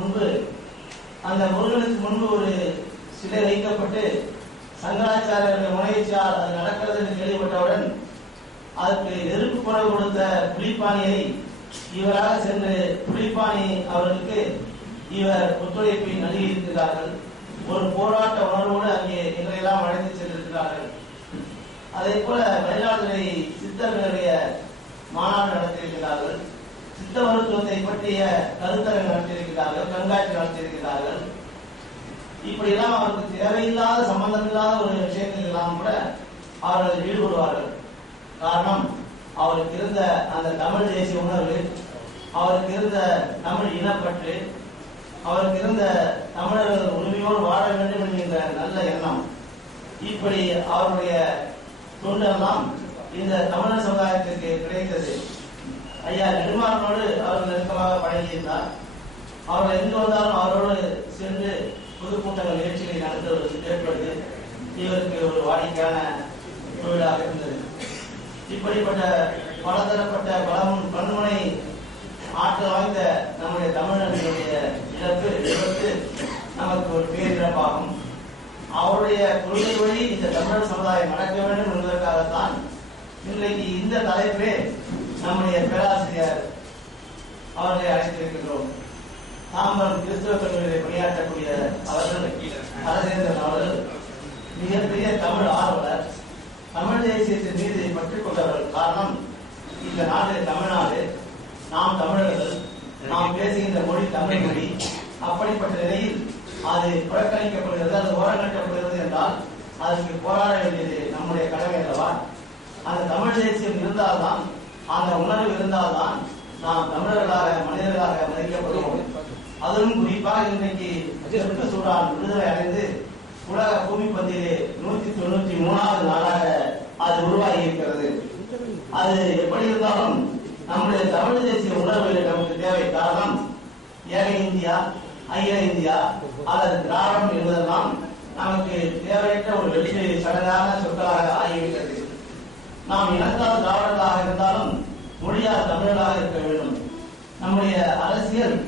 முன்பு அந்த முருகனுக்கு முன்பு ஒரு சிலை வைக்கப்பட்டு சங்கராச்சாரியர்கள் முனைச்சால் அது நடக்கிறது என்று கேள்விப்பட்டவுடன் அதற்கு எதிர்ப்பு குரல் கொடுத்த புலிப்பாணியை இவராக சென்று புலிப்பாணி அவர்களுக்கு இவர் ஒத்துழைப்பை நல்கியிருக்கிறார்கள். ஒரு போராட்ட உணர்வோடு அங்கே எங்களையெல்லாம் அழைத்து சென்றிருக்கிறார்கள். அதே போல மயிலாடுதுறை சித்தர்களுடைய மாநாடு நடத்தியிருக்கிறார்கள். சித்த மருத்துவத்தை பற்றிய கருத்தரங்கு நடத்தியிருக்கிறார்கள், கண்காட்சி நடத்தியிருக்கிறார்கள். இப்படியெல்லாம் அவருக்கு தேவையில்லாத சம்பந்தமில்லாத ஒரு விஷயத்தில் எல்லாம் கூட அவர்கள் ஈடுபடுவார்கள். காரணம், அவருக்கு இருந்த அந்த தமிழ் தேசிய உணர்வு, அவருக்கு இருந்த தமிழ் இனப்பற்று, அவருக்கு இருந்த தமிழர்கள் உரிமையோடு வாழ வேண்டும் என்கின்ற நல்ல எண்ணம். இப்படி அவருடைய தொண்டெல்லாம் இந்த தமிழர் சமுதாயத்திற்கு கிடைத்தது. ஐயா நெடுமாறனோடு அவர்கள் நெருக்கமாக பழகியிருந்தார். அவர்கள் எங்கு வந்தாலும் அவரோடு சென்று பொதுக்கூட்டங்கள் நிகழ்ச்சிகளை நடத்துவது ஏற்படுது இவருக்கு ஒரு வாடிக்கையான தொழிலாக இருந்தது. இப்படிப்பட்ட பலதரப்பட்ட பன்முனை ஆற்றல் வாய்ந்த நம்முடைய தமிழர்களுடைய இழப்பு நமக்கு ஒரு பேரிழப்பாகும். அவருடைய கொள்கை வழி இந்த தமிழர் சமுதாயம் நடக்க வேண்டும் என்பதற்காகத்தான் இன்றைக்கு இந்த தலைப்பே நம்முடைய பேராசிரியர் அவர்களை அழைத்திருக்கின்றோம். தாம்பரம் கிறிஸ்தவ கல்லூரியில் பணியாற்றக்கூடிய அவர்கள் அரசேந்திரன் அவர்கள் மிகப்பெரிய தமிழ் ஆர்வலர், தமிழ் தேசியத்தின் மீது பற்றிக் கொண்டவர்கள். காரணம், இந்த நாடு தமிழ்நாடு, நாம் தமிழர்கள், நாம் பேசுகின்ற மொழி தமிழ் மொழி. அப்படிப்பட்ட நிலையில் அது புறக்கணிக்கப்படுகிறது, அது ஓரங்கட்டப்படுகிறது என்றால் அதற்கு போராட வேண்டியது நம்முடைய கடமை அல்லவா? அந்த தமிழ் தேசியம் இருந்தால்தான், அந்த உணர்வு இருந்தால்தான் நாம் தமிழர்களாக மனிதர்களாக மதிக்கப்படுவோம். அதுவும் குறிப்பாக இன்றைக்கு தெற்கு சூடான் விடுதலை அடைந்து உலக பூமி பந்தியிலே 193வது நாளாக அது உருவாகி இருக்கிறது. அது எப்படி இருந்தாலும் நம்முடைய தமிழ் தேசிய உணர்வு நமக்கு தேவை. காரணம், ஏக இந்தியா, அகில இந்தியா அல்லது திராவிடம் என்பதெல்லாம் நமக்கு தேவையற்ற ஒரு வெளியே சடங்கான சொற்களாக ஆகிவிட்டது. நாம் இனத்தால் திராவிடர்களாக இருந்தாலும் மொழியால் தமிழர்களாக இருக்க வேண்டும். நம்முடைய அரசியல்